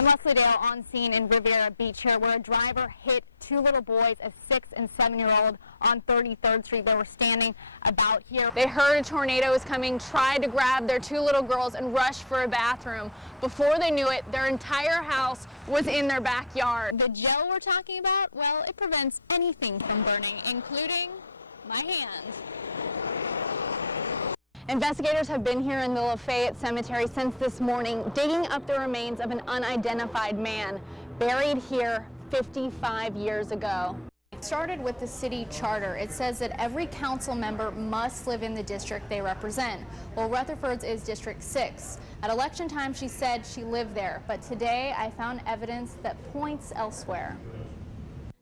I'm Lesley Dale on scene in Riviera Beach here, where a driver hit two little boys, a 6- and 7-year-old, on 33rd Street. They were standing about here. They heard a tornado was coming, tried to grab their two little girls and rushed for a bathroom. Before they knew it, their entire house was in their backyard. The gel we're talking about, well, it prevents anything from burning, including my hands. Investigators have been here in the Lafayette Cemetery since this morning, digging up the remains of an unidentified man buried here 55 years ago. It started with the city charter. It says that every council member must live in the district they represent. Well, Rutherford's is District 6. At election time, she said she lived there, but today I found evidence that points elsewhere.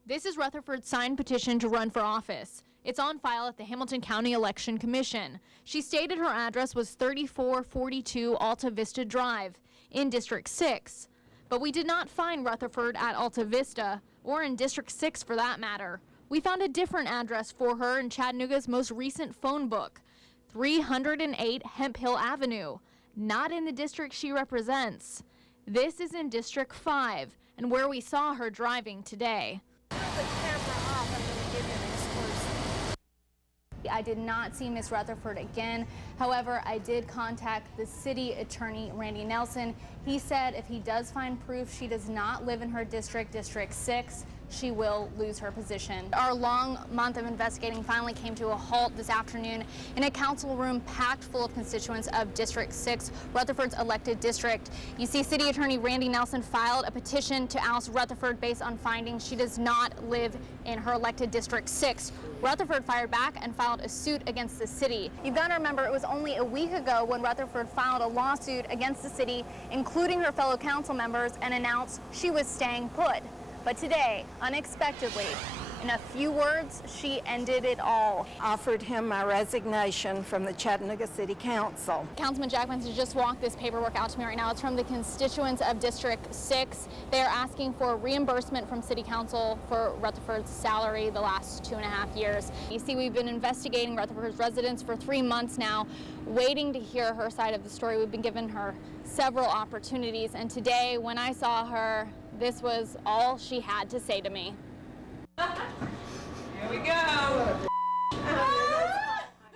This is Rutherford's signed petition to run for office. It's on file at the Hamilton County Election Commission. She stated her address was 3442 Alta Vista Drive in District 6. But we did not find Rutherford at Alta Vista, or in District 6 for that matter. We found a different address for her in Chattanooga's most recent phone book, 308 Hemp Hill Avenue, not in the district she represents. This is in District 5, and where we saw her driving today. I did not see Ms. Rutherford again. However, I did contact the city attorney, Randy Nelson. He said if he does find proof she does not live in her district, District 6, she will lose her position. Our long month of investigating finally came to a halt this afternoon in a council room packed full of constituents of District 6, Rutherford's elected district. You see, City Attorney Randy Nelson filed a petition to oust Rutherford based on findings she does not live in her elected District 6. Rutherford fired back and filed a suit against the city. You've got to remember, it was only a week ago when Rutherford filed a lawsuit against the city, including her fellow council members, and announced she was staying put. But today, unexpectedly, in a few words, she ended it all. Offered him my resignation from the Chattanooga City Council. Councilman Jackman has just walked this paperwork out to me right now. It's from the constituents of District 6. They are asking for reimbursement from City Council for Rutherford's salary the last 2.5 years. You see, we've been investigating Rutherford's residence for 3 months now, waiting to hear her side of the story. We've been giving her several opportunities, and today, when I saw her, this was all she had to say to me. Here we go.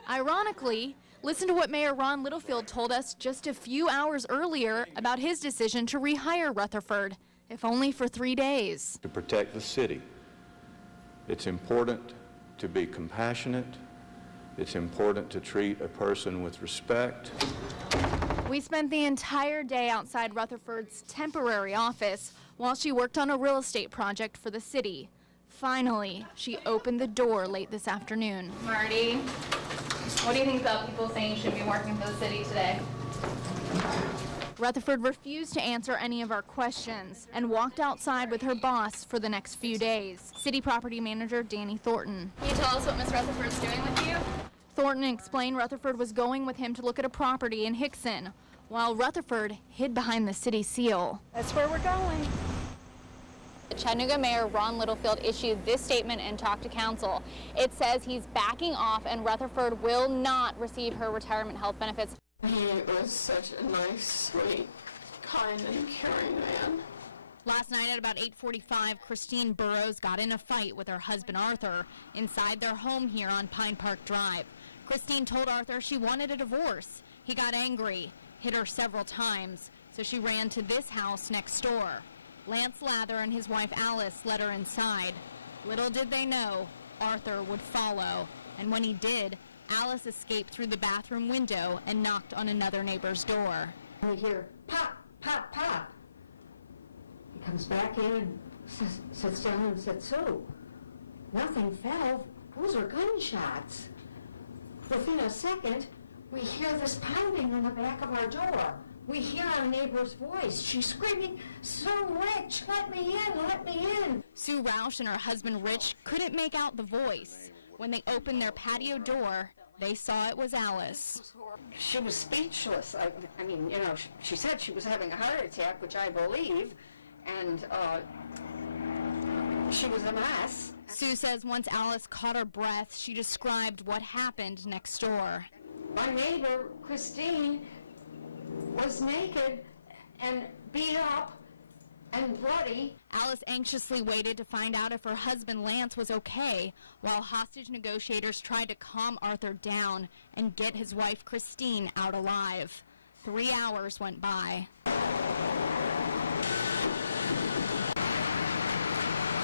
Ironically, listen to what Mayor Ron Littlefield told us just a few hours earlier about his decision to rehire Rutherford, if only for 3 days. To protect the city, it's important to be compassionate. It's important to treat a person with respect. We spent the entire day outside Rutherford's temporary office while she worked on a real estate project for the city. Finally, she opened the door late this afternoon. Marty, what do you think about people saying you shouldn't be working for the city today? Rutherford refused to answer any of our questions and walked outside with her boss for the next few days. City property manager Danny Thornton. Can you tell us what Miss Rutherford's doing with you? Thornton explained Rutherford was going with him to look at a property in Hickson, while Rutherford hid behind the city seal. That's where we're going. Chattanooga Mayor Ron Littlefield issued this statement and talked to council. It says he's backing off and Rutherford will not receive her retirement health benefits. He was such a nice, sweet, kind, and caring man. Last night at about 8:45, Christine Burrows got in a fight with her husband Arthur inside their home here on Pine Park Drive. Christine told Arthur she wanted a divorce. He got angry, hit her several times, so she ran to this house next door. Lance Lather and his wife Alice led her inside. Little did they know, Arthur would follow, and when he did, Alice escaped through the bathroom window and knocked on another neighbor's door. I hear pop, pop, pop. He comes back in and sits down and said, "So, nothing fell. Those are gunshots." Within a second, we hear this pounding on the back of our door. We hear our neighbor's voice. She's screaming, "So Rich, let me in, let me in." Sue Roush and her husband Rich couldn't make out the voice. When they opened their patio door, they saw it was Alice. She was speechless. I mean, you know, she said she was having a heart attack, which I believe, and she was a mess. Sue says once Alice caught her breath, she described what happened next door. My neighbor, Christine, was naked and beat up and bloody. Alice anxiously waited to find out if her husband Lance was okay, while hostage negotiators tried to calm Arthur down and get his wife Christine out alive. 3 hours went by.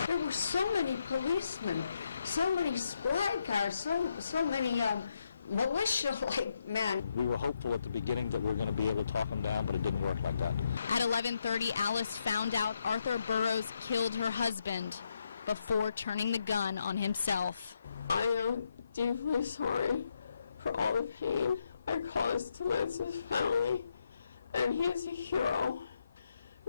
There were so many policemen, so many squad cars, so many militia-like men. We were hopeful at the beginning that we were going to be able to talk them down, but it didn't work like that. At 11:30, Alice found out Arthur Burroughs killed her husband before turning the gun on himself. I am deeply sorry for all the pain I caused to Lance's family, and he is a hero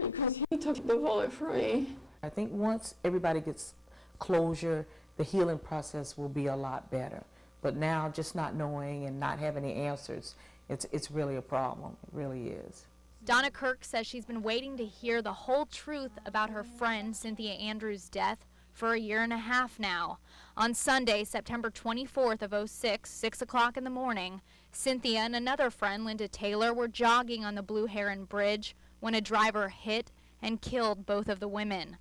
because he took the bullet for me. I think once everybody gets closure, the healing process will be a lot better. But now, just not knowing and not having the answers, it's really a problem. It really is. Donna Kirk says she's been waiting to hear the whole truth about her friend Cynthia Andrews' death for 1.5 years now. On Sunday, September 24th of 2006, 6 o'clock in the morning, Cynthia and another friend, Linda Taylor, were jogging on the Blue Heron Bridge when a driver hit and killed both of the women.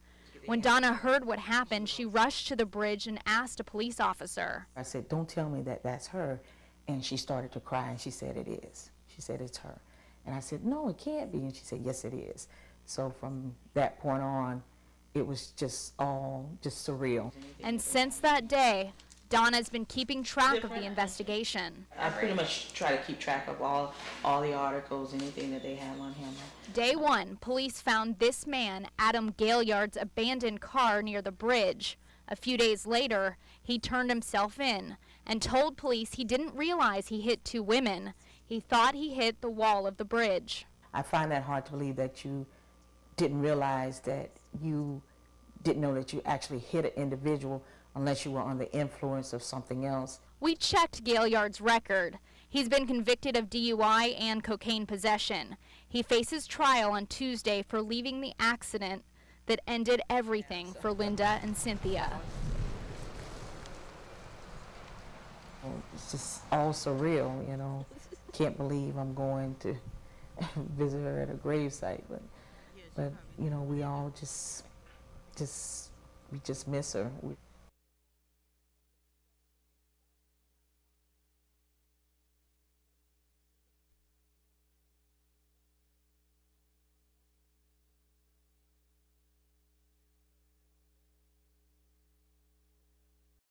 When Donna heard what happened, she rushed to the bridge and asked a police officer. I said, "Don't tell me that that's her." And she started to cry, and she said, "It is." She said, "It's her." And I said, "No, it can't be." And she said, "Yes, it is." So from that point on, it was just all surreal. And since that day, Donna's been keeping track of the investigation. I pretty much try to keep track of all the articles, anything that they have on him. Day one, police found this man, Adam Gaillard's abandoned car near the bridge. A few days later, he turned himself in and told police he didn't realize he hit 2 women. He thought he hit the wall of the bridge. I find that hard to believe that you didn't realize that you didn't know that you actually hit an individual unless you were under the influence of something else. We checked Gaillard's record. He's been convicted of DUI and cocaine possession. He faces trial on Tuesday for leaving the accident that ended everything for Linda and Cynthia. It's just all surreal, you know. Can't believe I'm going to visit her at her gravesite, but you know, we all just miss her.